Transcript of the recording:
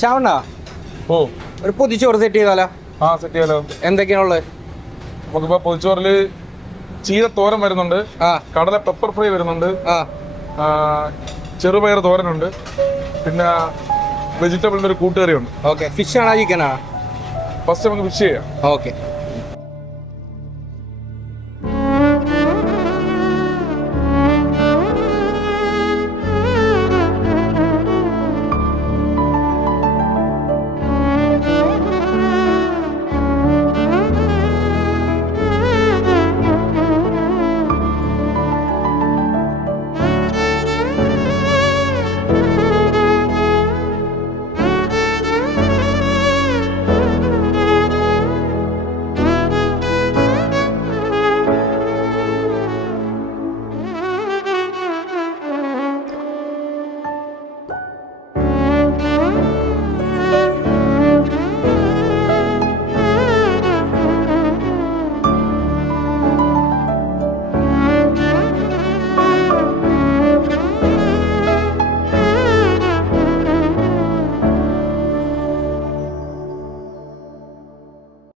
ശ്യാമണ്ണ ഓ ഒരു പൊതിച്ചോറ് സെറ്റ് ചെയ്താലോ? സെറ്റ് ചെയ്യാലോ. എന്തൊക്കെയാണുള്ളത്? നമുക്കിപ്പോ പൊതിച്ചോറില് ചീര തോരൻ വരുന്നുണ്ട്, കടല പെപ്പർ ഫ്രൈ വരുന്നുണ്ട്, ചെറുപയർ തോരനുണ്ട്, പിന്നെ വെജിറ്റബിളിന്റെ ഒരു കൂട്ടുകറിയുണ്ട്. ഓക്കെ. ഫിഷ് ആണോ ചിക്കനാ? ഫസ്റ്റ് നമുക്ക് ഫിഷ് ചെയ്യാം. ഓക്കെ.